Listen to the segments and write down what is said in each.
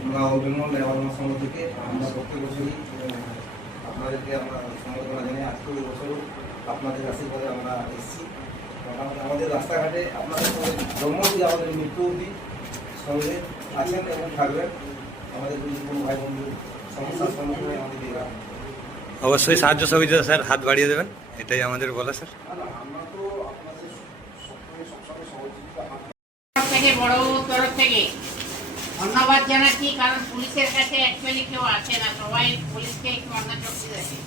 আমরা অভিনন্দন লেবার সংঘ থেকে আমরা প্রত্যেক বছরই আপনাদেরকে আমরা সম্বর্ধনা জানাই আজকে এই বছরও আপনাদের আশীর্বাদে আমরা এসেছি। আমাদের রাস্তাঘাটে আপনাদের সঙ্গে জন্ম অবধি আমাদের মৃত্যু অবধি সঙ্গে আছেন এবং থাকবেন। আমাদের কোনো ভাই বন্ধু সমস্যার সম্মুখীন আমাদের অবশ্যই সাহায্য সহযোগিতা স্যার, হাত বাড়িয়ে দেবেন। এটাই আমাদের বলা স্যার। থেকে বড় তরফ থেকে ধন্যবাদ জানাচ্ছি, কারণ পুলিশের কাছে অ্যাকচুয়ালি কেউ আসে না। সবাই পুলিশকে একটু অন্য চোখে দেখে।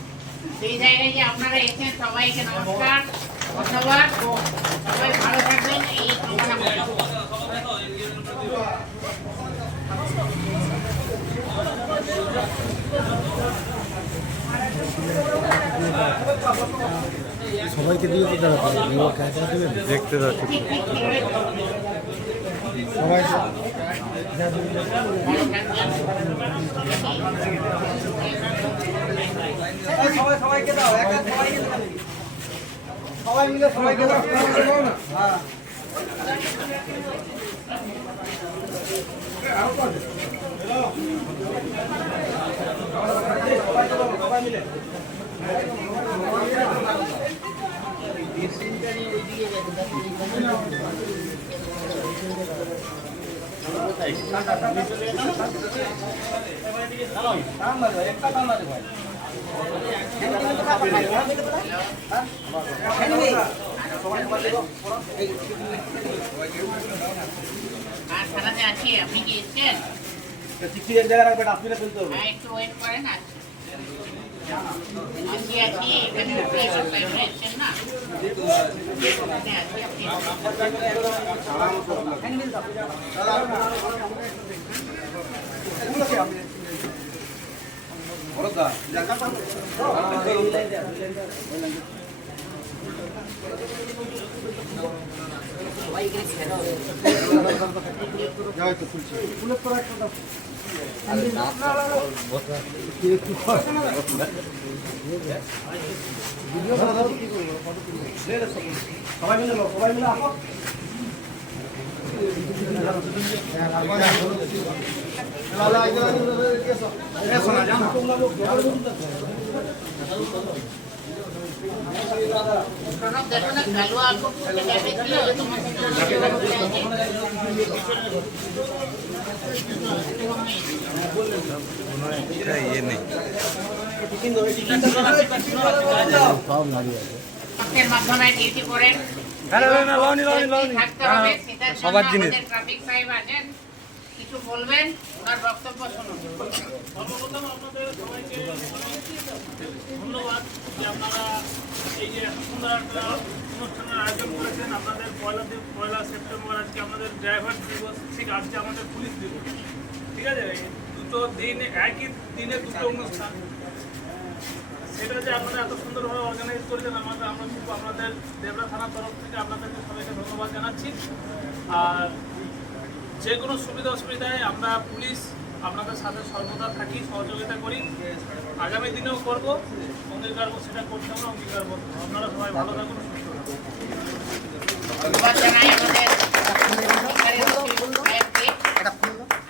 সেই জায়গায় যে আপনারা এসেছেন, সবাইকে নমস্কার, ধন্যবাদ। সবাই ভালো থাকবেন, এই কামনা। সবাইকে দিয়ে তো কাজটা দেবেন দেখতে ঠিক সবাই সবাই সবাইকে দাও একা সবাইকে দাও। সবাই মিলে সবাইকে দাও। হ্যাঁ। আছি আপনি কি এসছেন এক জায়গায় রাখবে ডাস্টবিনে ফেলতে হবে হ্যাঁ একটু ওয়েট করেন আছি আছি আছি এখানে আপনি এবার লাইভে এসছেন না এখানে আছি আপনি সবাই মিলে নাও, সবাই মিলে আসো প্রণব দেখো না কালো আঁকো করতে দেখেছিল তোমার এটা ইয়ে নেই সব দাঁড়িয়ে আছে পক্ষের মাধ্যমে ডিউটি করেন থাকতে সবার জিনিস। আপনাদের ধন্যবাদ আপনারা এই যে সুন্দর আয়োজন করেছেন আপনাদের পয়লা পয়লা সেপ্টেম্বর আজকে আমাদের ড্রাইভার দিবস, ঠিক আজকে আমাদের পুলিশ দিবস ঠিক আছে দুটো দিন, একই দিনে দুটো অনুষ্ঠান। সেটা যে আপনারা এত সুন্দরভাবে অর্গানাইজ করেছেন আমাদের আমরা খুব আপনাদের দেবরা থানার তরফ থেকে আপনাদেরকে সবাইকে ধন্যবাদ জানাচ্ছি। আর যে কোনো সুবিধা অসুবিধায় আমরা পুলিশ আপনাদের সাথে সর্বদা থাকি, সহযোগিতা করি। আগামী দিনেও করব। অঙ্গীকার সেটা করতে আমরা অঙ্গীকার আপনারা সবাই ভালো থাকুন, সুস্থ থাকুন ধন্যবাদ জানাই আমাদের সরকারি উকিল সাহেবকে।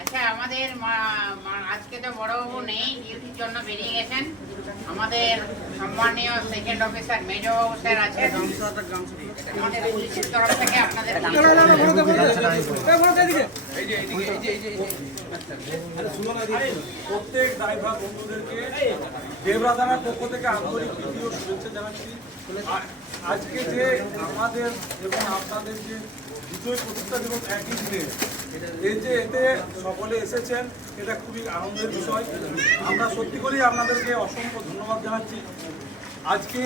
আচ্ছা আমাদের মা- মা- আজকে তো বড়বাবু সেকেন্ড অফিসার স্যার আপনাদের প্রত্যেক ড্রাইভার বন্ধুদেরকে দেবরা থানার পক্ষ থেকে আন্তরিক শুভেচ্ছা জানাচ্ছি আজকে যে আমাদের এবং আপনাদের যে দুটোই প্রতিষ্ঠা দিবস একই দিনে। এই যে এতে সকলে এসেছেন, এটা খুবই আনন্দের বিষয়। আমরা সত্যি করেই আপনাদেরকে অসংখ্য ধন্যবাদ জানাচ্ছি। আজকে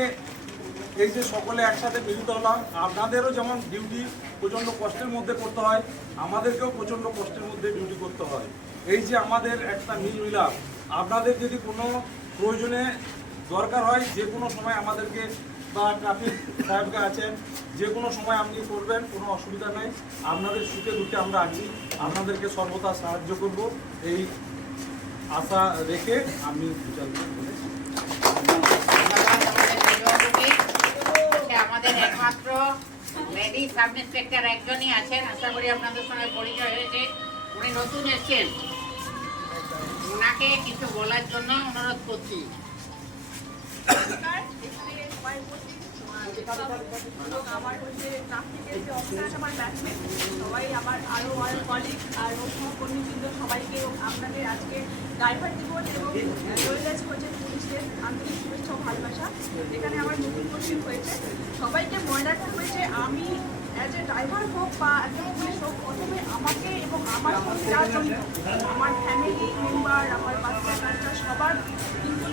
এই যে সকলে একসাথে মিলিত হলাম, আপনাদেরও যেমন ডিউটি প্রচণ্ড কষ্টের মধ্যে করতে হয়, আমাদেরকেও প্রচণ্ড কষ্টের মধ্যে ডিউটি করতে হয়। এই যে আমাদের একটা মিল মিলাপ, আপনাদের যদি কোনো প্রয়োজনে দরকার হয়, যে কোনো সময় আমাদেরকে বা ট্রাফিক সাহেবকে আছেন, যে কোনো সময় আপনি করবেন, কোনো অসুবিধা নেই। আপনাদের সুখে দুঃখে আমরা আছি। আপনাদেরকে সর্বদা সাহায্য করব। এই আশা রেখে আমি আমাদের একমাত্র এরই সাব ইন্সপেক্টর একজনই আছেন। আশা করি আপনাদের সঙ্গে পরিচয় হয়েছে। উনি নতুন এসছেন। ওনাকে কিছু বলার জন্য অনুরোধ করছি। আমার হচ্ছে ট্রাফিকের যে অফিসার আমার ব্যাচমেট সবাই আমার আরও আমার কলিগ আর সহকর্মীবৃন্দ সবাইকে আপনাদের আজকে ড্রাইভার দিবস এবং ওয়েলাস হচ্ছে শুভেচ্ছা ভালোবাসা এখানে আমার নতুন কোশ্চেন হয়েছে সবাইকে মনে রাখা হয়েছে আমি অ্যাজ এ ড্রাইভার হোক বা একজন পুলিশ হোক প্রথমে আমাকে এবং আমার সঙ্গে আমার ফ্যামিলি মেম্বার আমার বাচ্চা কাচ্চা সবার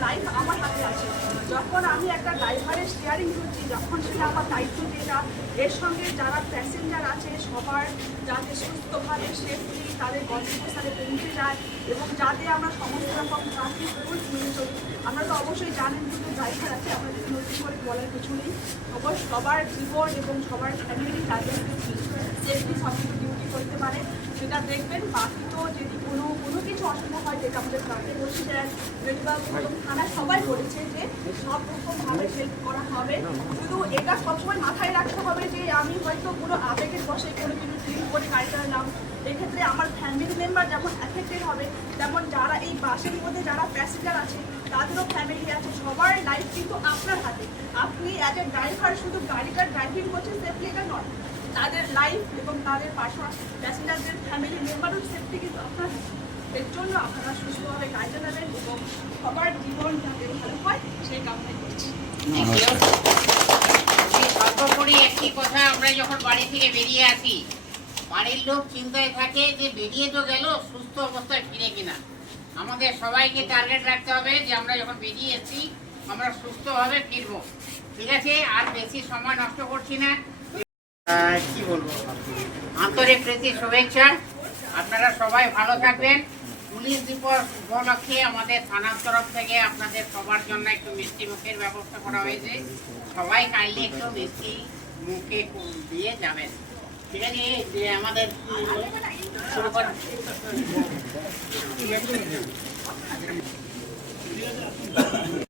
লাইফ আমার হাতে আছে। যখন আমি একটা ড্রাইভারের শেয়ারিং করছি, যখন সেটা আমার দায়িত্ব যেটা এর সঙ্গে যারা প্যাসেঞ্জার আছে, সবার যাতে সুস্থভাবে সেফলি তাদের গন্তব্যস্থানে পৌঁছে যায় এবং যাতে আমরা সমস্ত রকম ট্রাফিক রুলস মেনে চলি। আমরা তো অবশ্যই জানেন দুটো ড্রাইভার আছে, আমরা যদি নতুন করে বলার কিছু নেই। অবশ্য সবার জীবন এবং সবার ফ্যামিলি তাদের সেফটি সব কিছু ডিউটি করতে পারে। সেটা দেখবেন বাকি তো যদি কোনো কোনো কিছু অসুবিধা হয় যেটা আমাদের ট্রাফিক বসিলেন মেডিকেল এবং থানা সবাই বলেছে যে সব রকমভাবে হেল্প করা হবে শুধু এটা সবসময় মাথায় রাখতে হবে যে আমি হয়তো পুরো আবেগের বসে কোনো কিছু ড্রিম করে গাড়ি চালালাম এক্ষেত্রে আমার ফ্যামিলি মেম্বার যেমন অ্যাফেক্টেড হবে তেমন যারা এই বাসের মধ্যে যারা প্যাসেঞ্জার আছে তাদেরও ফ্যামিলি আছে সবার লাইফ কিন্তু আপনার হাতে। আপনি অ্যাজ এ ড্রাইভার শুধু গাড়িটা ড্রাইভিং করছেন সেফলি এটা নয়। তাদের লাইফ এবং তাদের পাশাপাশি প্যাসেঞ্জারদের ফ্যামিলি মেম্বারের সেফটি কিন্তু আপনার। এর জন্য আপনারা সুস্থভাবে গাড়ি চালাবেন এবং সবার জীবন যাতে ভালো হয়, সেই কামনাই করছি। সর্বোপরি একটি কথা, আমরা যখন বাড়ি থেকে বেরিয়ে আসি, বাড়ির লোক চিন্তায় থাকে যে বেরিয়ে তো গেল, সুস্থ অবস্থায় ফিরে কিনা। আমাদের সবাইকে টার্গেট রাখতে হবে যে আমরা যখন বেরিয়ে এসেছি, আমরা সুস্থভাবে ফিরবো। ঠিক আছে? আর বেশি সময় নষ্ট করছি না। কি বলব? আন্তরিক প্রীতি, শুভেচ্ছা। আপনারা সবাই ভালো থাকবেন। পুলিশ দিবস উপলক্ষে আমাদের থানার তরফ থেকে আপনাদের সবার জন্য একটু মিষ্টি মুখের ব্যবস্থা করা হয়েছে। সবাই কাইন্ডলি একটু মিষ্টি মুখে দিয়ে যাবেন। ঠিক আছে আমাদের